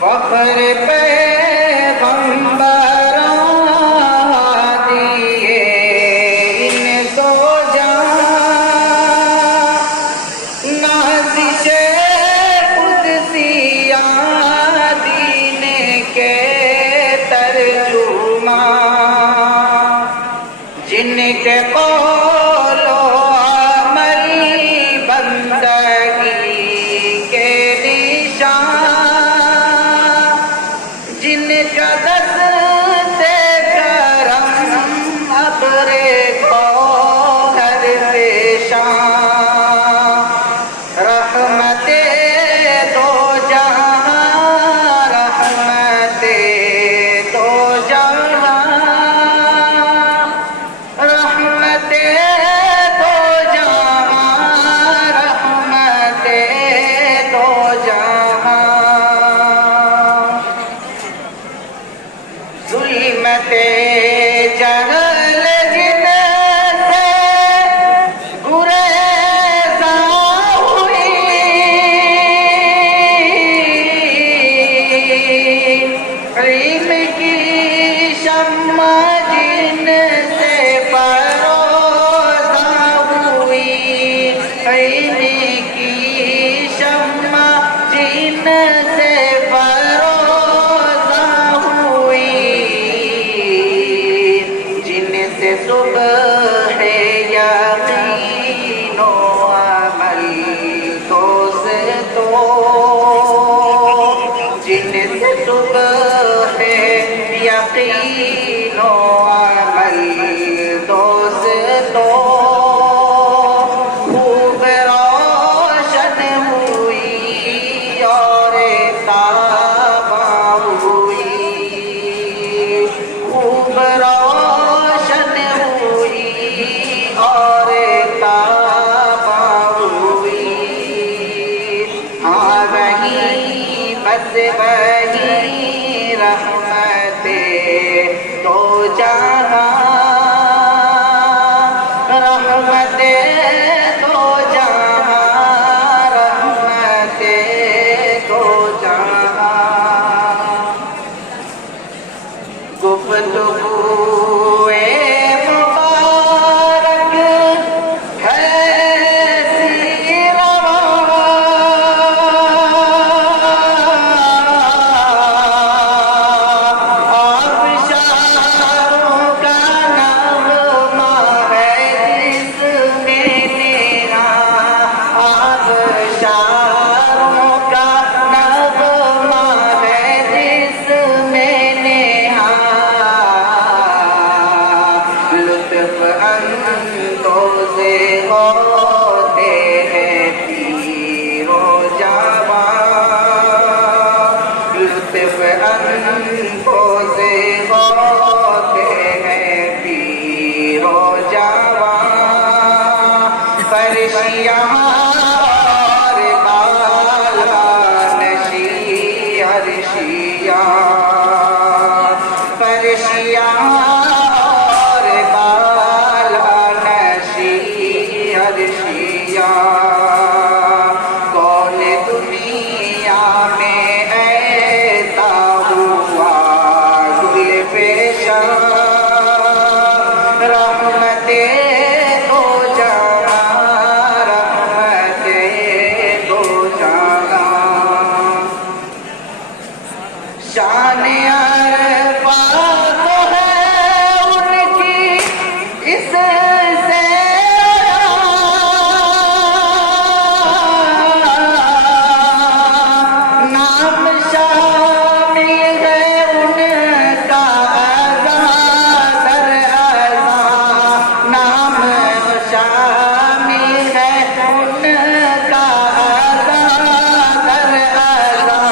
فخر پیغمبراں دیے ان دو جہاں، نازش قدسیاں دین کے ترجمان، جن کے قول و عمل بندگی کے نشان، جن کا دست کرم ابر گوہر پیشاں، رحمت دو جہاں، رحمت دو جہاں، رحمت دو جہاں، رحمت دو جہاں، ظلمت جہل جن سے گریزاں ہوئی، علم کی شمع جن سے فروزاں ہوئی، علم کی شمع جن سے فروزاں ہوئی، جن سے صبح یقین و عمل دوستو، جن سے صبح یقین و عمل دوستو، خوب روشن ہوئی اور تاباں ہوئی، خوب روشن ہوئی اور تاباں ہوئی، ہاں وہیں بس وہیں رحمت دو جہاں، رحمت دو جہاں، رحمت دو جہاں، گفتگوئے مبارک ہے سی رواں، آبشاروں کا نغمہ ہے جس میں نہاں، آبشاروں کا نغمہ ہے جس میں نہاں، لطف اندوز ہوتے ہیں پیر و جوان، لطف اندوز ہوتے ہیں پیر و جوان، فرشیاں اور بالا نشی عرشیاں، فرشیاں اور بالا نشی عرشیاں، کون دنیا میں ایسا ہوا گل پیشاں، رحمت دو جہاں، رحمت دو جہاں، شان عرفات ہے ان کی اس سے نام شامل ہے ان کا اذاں در اذاں، نام شامل ہے ان کا اذاں در اذاں،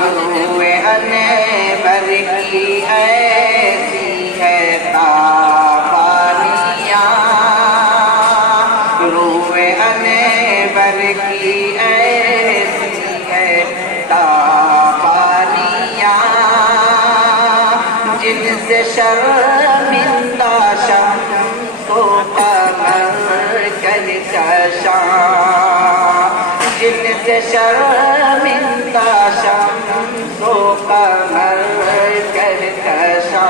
روئے انور کی ایسی ہے تابانیاں، روئے انور کی ایسی ہے تابانیاں، جن سے شرمندہ شمس و قمر کہکشاں، جن سے شرمندہ شرمندہ شمس و قمر کہکشاں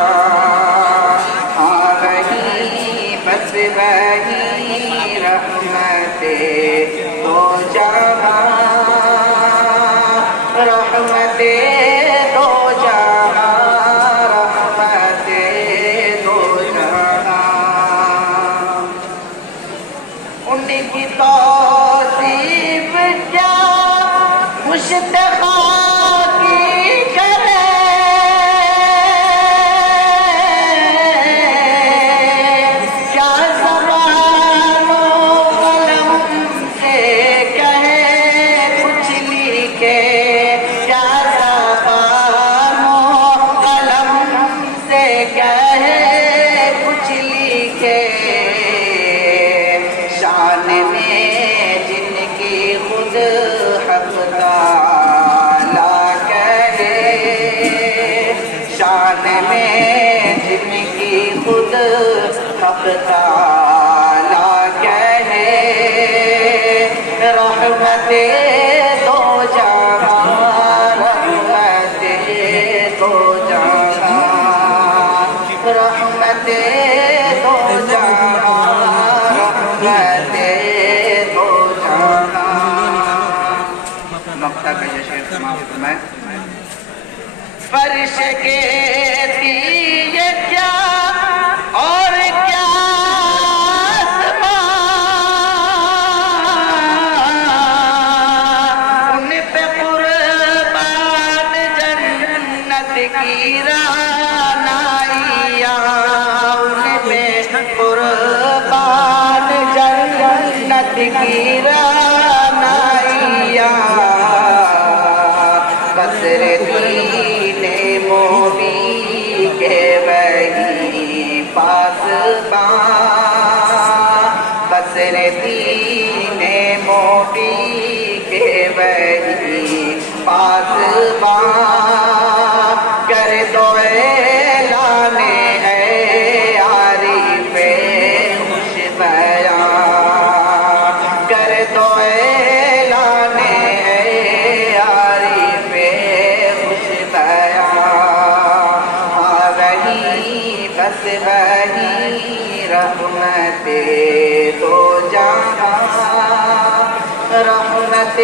وہی بس وہی رحمت دو جہاں رحمت دو جہاں رحمت دو جہاں ان کی توصیف کیا مشتاق شان میں جن کی خود حق تعالی کہے رحمت دو جہاں رحمت دو جہاں رحمت دو جہاں رحمت دو جہاں مقطع کا یہ شعر سماعت فرمائیں فرش کے دیے کیا اور کیا آسمان ان پہ قربان جنت کی رعنائیاں ان پہ قربان جنت کی رعنائیاں قصر دین موبی کے وہی پاسباں قصر دین موبی کے وہی پاسباں کر دو اعلان اے عارف خوش بیان کر دو اعلان اے عارف خوش بیان وہی بس وہی رحمت دو جہاں رحمت